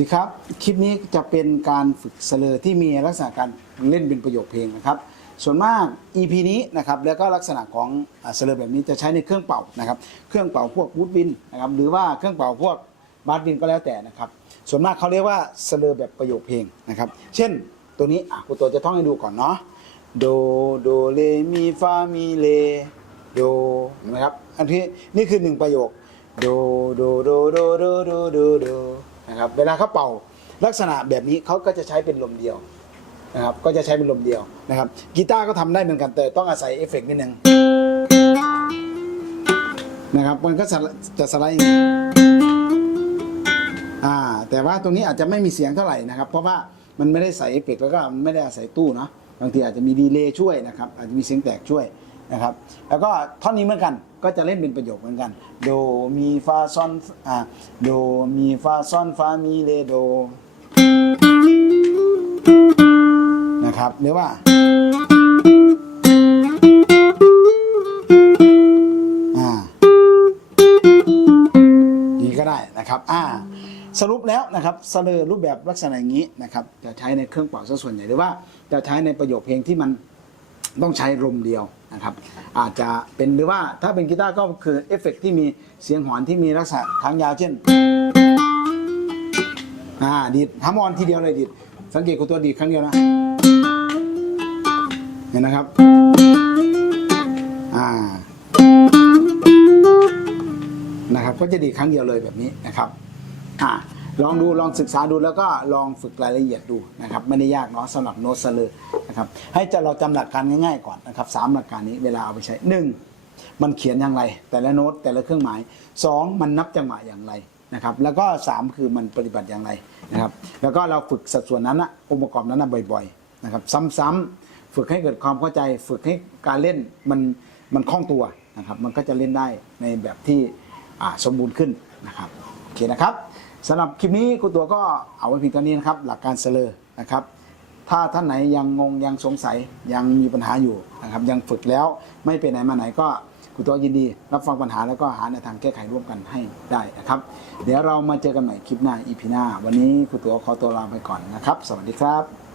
ดีครับ คลิปนี้จะเป็นการฝึกเสลอที่มีลักษณะการเล่นเป็นประโยคเพลงนะครับ ส่วนมาก EP นี้นะครับแล้วก็ลักษณะของเสลอแบบนี้จะใช้ในเครื่องเป่านะครับ เครื่องเป่าพวกวูดวินนะครับหรือว่าเครื่องเป่าพวกบาสวินก็แล้วแต่นะครับ ส่วนมากเขาเรียกว่าเสลอแบบประโยคเพลงนะครับ เช่นตัวนี้ครูตัวจะท่องให้ดูก่อนเนาะโดโดเลมีฟามีเลโดนะครับอันที่นี่คือหนึ่งประโยคโดโดโดโดโดโดโด นะครับเวลาเขาเป่าลักษณะแบบนี้เขาก็จะใช้เป็นลมเดียวนะครับก็จะใช้เป็นลมเดียวนะครับกีตาร์ก็ทำได้เหมือนกันแต่ต้องอาศัยเอฟเฟกต์นิดนึงนะครับมันก็จะสไลด์อย่างนี้อ่าแต่ว่าตรงนี้อาจจะไม่มีเสียงเท่าไหร่นะครับ เพราะว่ามันไม่ได้ใส่เอฟเฟกต์แล้วก็ไม่ได้อาศัยตู้เนาะบางทีอาจจะมีดีเลย์ช่วยนะครับอาจจะมีเสียงแตกช่วย นะครับ แล้วก็ท่อนนี้เหมือนกันก็จะเล่นเป็นประโยคเหมือนกัน โดมีฟาซอนอ่าโดมีฟาซอนฟามีเลโดนะครับหรือว่าอ่านี่ก็ได้นะครับอ่าสรุปแล้วนะครับเสลอรูปแบบลักษณะอย่างนี้นะครับจะใช้ในเครื่องเป่าซะส่วนใหญ่หรือว่าจะใช้ในประโยคเพลงที่มัน ต้องใช้ลมเดียวนะครับ อาจจะเป็นหรือว่าถ้าเป็นกีตาร์ก็คือเอฟเฟกต์ที่มีเสียงหอนที่มีลักษณะทางยาวเช่นอ่าดีดฮาร์มอนทีเดียวเลยดีดสังเกตกับตัวดีดครั้งเดียวนะเห็นนะครับอ่านะครับ ก็จะดีดครั้งเดียวเลยแบบนี้นะครับอ่า ลองดูลองศึกษาดูแล้วก็ลองฝึกรายละเอียดดูนะครับไม่ได้ยากเนาะสำหรับโน้ตเสลอนะครับให้จะเราจำหลักการง่ายๆก่อนนะครับสามหลักการนี้เวลาเอาไปใช้หนึ่งมันเขียนอย่างไร แต่ละโน้ตแต่ละเครื่องหมาย 2. มันนับจังหวะอย่างไรนะครับแล้วก็ 3 คือมันปฏิบัติอย่างไรนะครับแล้วก็เราฝึกสัดส่วนนั้นนะองค์ประกอบนั้นนะบ่อยๆนะครับซ้ำๆฝึกให้เกิดความเข้าใจฝึกให้การเล่นมันมันคล่องตัวนะครับมันก็จะเล่นได้ในแบบที่สมบูรณ์ขึ้นนะครับโอเคนะครับ สำหรับคลิปนี้คุณตัวก็เอาไว้เพียงเท่านี้นะครับ หลักการเสลอนะครับ ถ้าท่านไหนยังงงยังสงสัยยังมีปัญหาอยู่นะครับยังฝึกแล้วไม่ไปไหนมาไหนก็คุณตัวยินดี รับฟังปัญหาแล้วก็หาแนวทางแก้ไขร่วมกันให้ได้นะครับ เดี๋ยวเรามาเจอกันใหม่คลิปหน้าอีพีหน้า วันนี้คุณตัวขอตัวลาไปก่อนนะครับ สวัสดีครับ